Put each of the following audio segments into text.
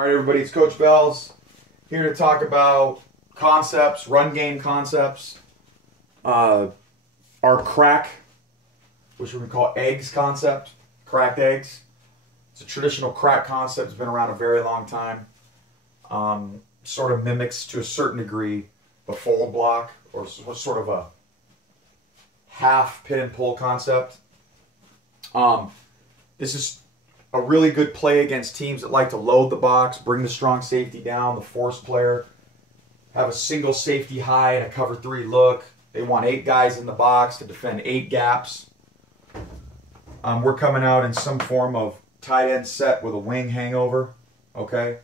All right, everybody, it's Coach Bells here to talk about concepts, run game concepts, our crack, which we call eggs concept, cracked eggs. It's a traditional crack concept. It's been around a very long time. Sort of mimics to a certain degree the fold block, or sort of a half pin and pull concept. This is a really good play against teams that like to load the box, bring the strong safety down, the force player, have a single safety high and a cover 3 look. They want 8 guys in the box to defend 8 gaps. We're coming out in some form of tight end set with a wing hangover, okay?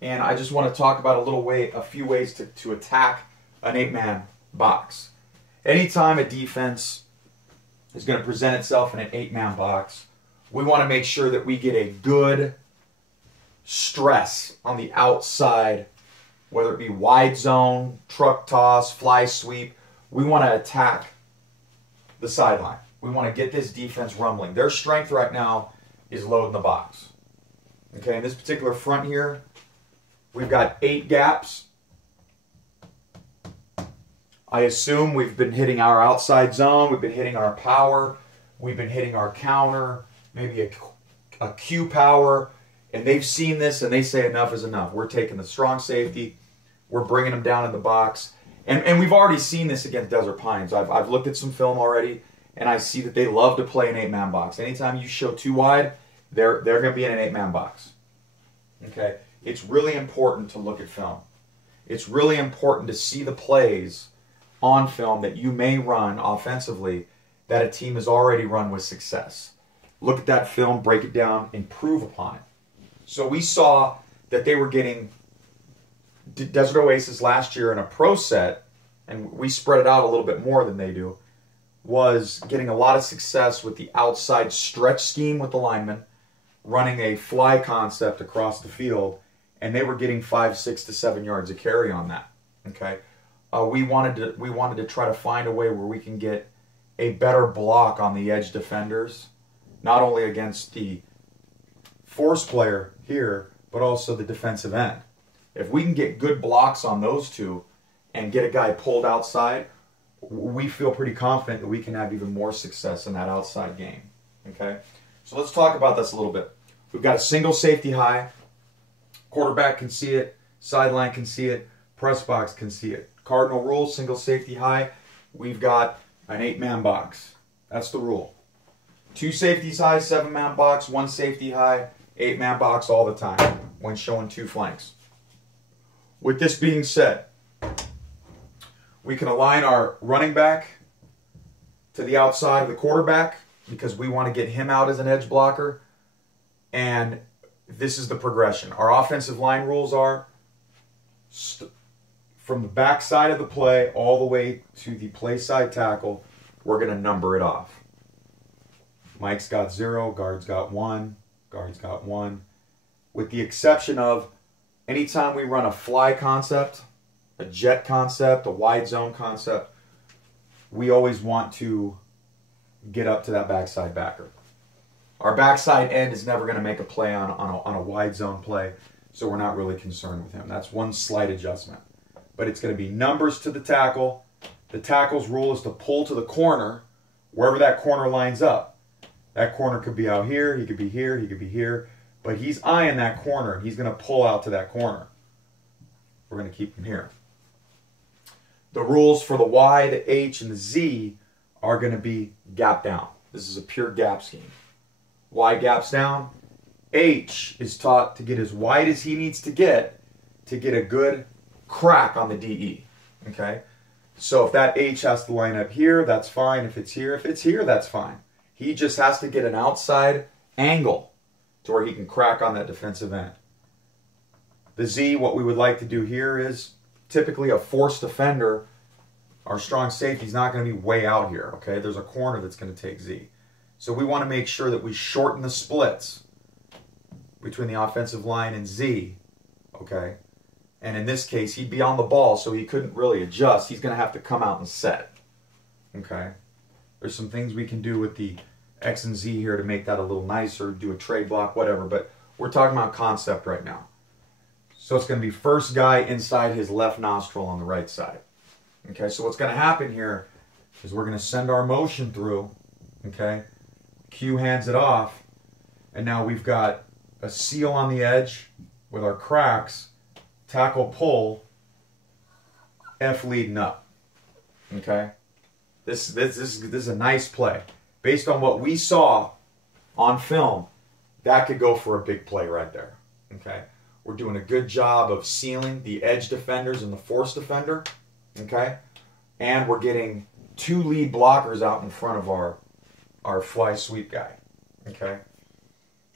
And I just want to talk about a few ways to attack an 8-man box. Anytime a defense is going to present itself in an 8-man box, we want to make sure that we get a good stress on the outside, whether it be wide zone, truck toss, fly sweep. We want to attack the sideline. We want to get this defense rumbling. Their strength right now is loading the box. Okay, in this particular front here, we've got 8 gaps. I assume we've been hitting our outside zone, we've been hitting our power, we've been hitting our counter, maybe a Q power, and they've seen this and they say enough is enough. We're taking the strong safety, we're bringing them down in the box, and we've already seen this against Desert Pines. I've looked at some film already, and I see that they love to play an 8-man box. Anytime you show too wide, they're going to be in an 8-man box. Okay, it's really important to look at film. It's really important to see the plays on film that you may run offensively that a team has already run with success. Look at that film, break it down, improve upon it. So we saw that they were getting Desert Oasis last year in a pro set, and we spread it out a little bit more than they do, was getting a lot of success with the outside stretch scheme with the linemen, running a fly concept across the field, and they were getting 5, 6 to 7 yards of carry on that. Okay, we wanted to try to find a way where we can get a better block on the edge defenders, not only against the force player here, but also the defensive end. If we can get good blocks on those two and get a guy pulled outside, we feel pretty confident that we can have even more success in that outside game. Okay, so let's talk about this a little bit. We've got a single safety high. Quarterback can see it. Sideline can see it. Press box can see it. Cardinal rule, single safety high. We've got an 8-man box. That's the rule. 2 safeties high, 7-man box, 1 safety high, 8-man box all the time when showing 2 flanks. With this being said, we can align our running back to the outside of the quarterback because we want to get him out as an edge blocker. And this is the progression. Our offensive line rules are from the back side of the play all the way to the play side tackle, we're going to number it off. Mike's got 0, guard's got 1, guard's got 1. With the exception of anytime we run a fly concept, a jet concept, a wide zone concept, we always want to get up to that backside backer. Our backside end is never going to make a play on a wide zone play, so we're not really concerned with him. That's one slight adjustment. But it's going to be numbers to the tackle. The tackle's rule is to pull to the corner, wherever that corner lines up. That corner could be out here, he could be here, he could be here, but he's eyeing that corner, and he's going to pull out to that corner. We're going to keep him here. The rules for the Y, the H, and the Z are going to be gap down. This is a pure gap scheme. Y gaps down. H is taught to get as wide as he needs to get a good crack on the DE. Okay? So if that H has to line up here, that's fine. If it's here, that's fine. He just has to get an outside angle to where he can crack on that defensive end. The Z, what we would like to do here is typically a force defender. Our strong safety is not going to be way out here. Okay? There's a corner that's going to take Z. So we want to make sure that we shorten the splits between the offensive line and Z, okay? And in this case, he'd be on the ball, so he couldn't really adjust. He's going to have to come out and set, okay? There's some things we can do with the X and Z here to make that a little nicer, do a trade block, whatever, but we're talking about concept right now. So it's going to be first guy inside his left nostril on the right side. Okay, so what's going to happen here is we're going to send our motion through. Okay, Q hands it off, and now we've got a seal on the edge with our cracks, tackle pull, F leading up. Okay, this is a nice play. Based on what we saw on film, that could go for a big play right there. Okay, we're doing a good job of sealing the edge defenders and the force defender. Okay, and we're getting 2 lead blockers out in front of our fly sweep guy. Okay,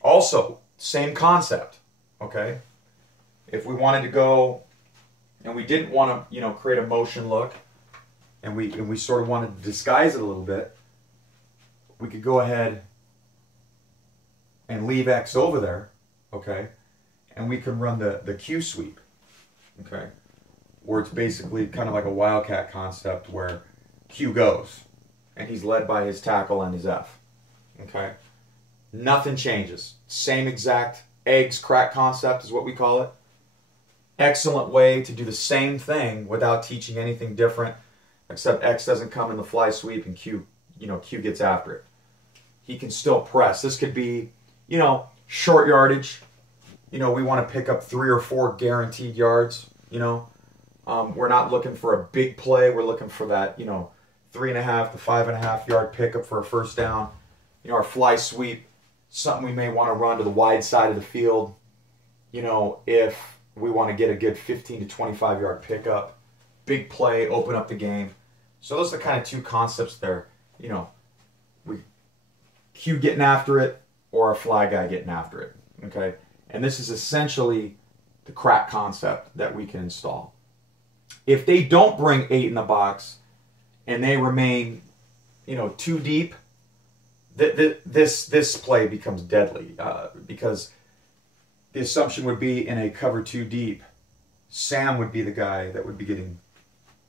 also same concept. Okay, if we wanted to go and we didn't want to, create a motion look, and we sort of wanted to disguise it a little bit, we could go ahead and leave X over there, okay, and we can run the Q sweep, okay, where it's basically kind of like a wildcat concept where Q goes, and he's led by his tackle and his F, okay. Nothing changes. Same exact eggs crack concept is what we call it. Excellent way to do the same thing without teaching anything different, except X doesn't come in the fly sweep and Q gets after it. He can still press. This could be, short yardage. We want to pick up 3 or 4 guaranteed yards. We're not looking for a big play. We're looking for that, 3.5 to 5.5 yard pickup for a first down. Our fly sweep, something we may want to run to the wide side of the field. If we want to get a good 15 to 25 yard pickup, big play, open up the game. So those are the kind of 2 concepts there. We Q getting after it or a fly guy getting after it. Okay, and this is essentially the crack concept that we can install. If they don't bring 8 in the box and they remain, too deep, this play becomes deadly because the assumption would be in a cover 2 deep, Sam would be the guy that would be getting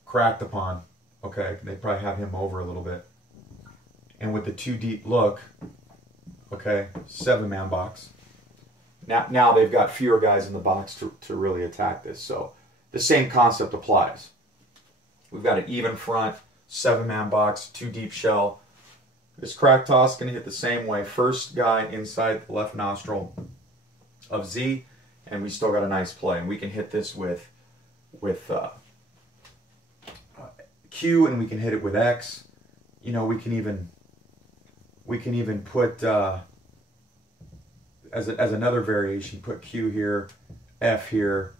cracked upon. Okay, they'd probably have him over a little bit. And with the 2 deep look, okay, 7-man box. Now they've got fewer guys in the box to really attack this. So the same concept applies. We've got an even front, 7-man box, 2 deep shell. This crack toss is going to hit the same way. First guy inside the left nostril of Z, and we still got a nice play. And we can hit this with Q, and we can hit it with X. We can even put as another variation, put Q here, F here,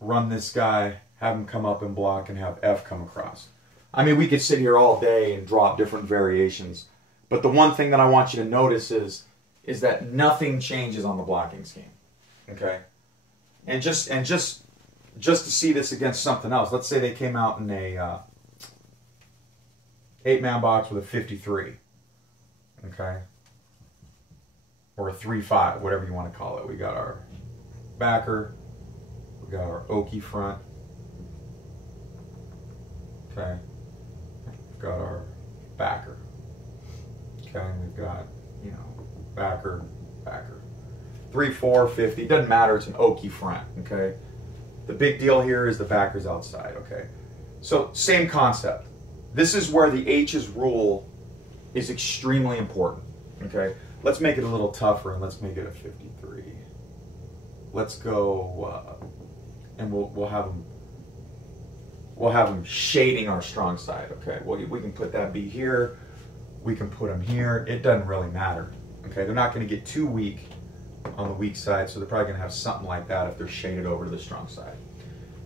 run this guy, have him come up and block, and have F come across. I mean, we could sit here all day and drop different variations, but the one thing that I want you to notice is that nothing changes on the blocking scheme. Okay, and just to see this against something else. Let's say they came out in a 8-man box with a 53. Okay, or a 3-5, whatever you want to call it. We got our backer, we got our Okie front. Okay, we've got our backer. Okay, and we've got, backer, 3, 4, 50, doesn't matter, it's an Okie front. Okay, the big deal here is the backer's outside. Okay, so same concept. This is where the H's rule is extremely important. Okay, let's make it a little tougher and let's make it a 53. Let's go, and we'll have them shading our strong side. Okay, well, we can put that B here, we can put them here. It doesn't really matter. Okay, they're not going to get too weak on the weak side, so they're probably going to have something like that if they're shaded over to the strong side.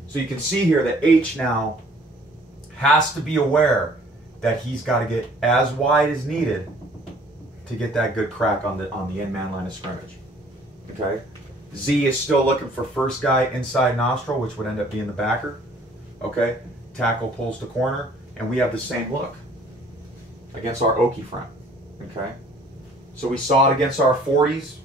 So you can see here that H now has to be aware that he's got to get as wide as needed to get that good crack on the in-man line of scrimmage. Okay, Z is still looking for first guy inside nostril, which would end up being the backer. Okay, tackle pulls to corner, and we have the same look against our Okie front. Okay, so we saw it against our 40s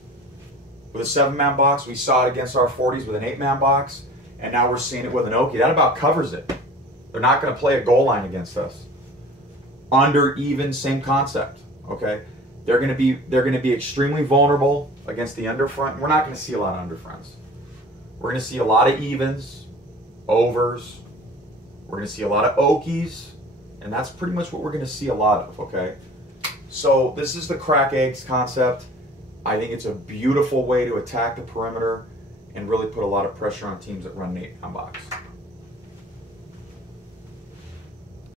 with a 7-man box. We saw it against our 40s with an 8-man box, and now we're seeing it with an Okie. That about covers it. They're not going to play a goal line against us. Under, even, same concept. Okay, they're going to be extremely vulnerable against the under front. We're not going to see a lot of under fronts. We're going to see a lot of evens, overs. We're going to see a lot of okies, and that's pretty much what we're going to see a lot of, okay? So this is the crack eggs concept. I think it's a beautiful way to attack the perimeter and really put a lot of pressure on teams that run 8-pound box.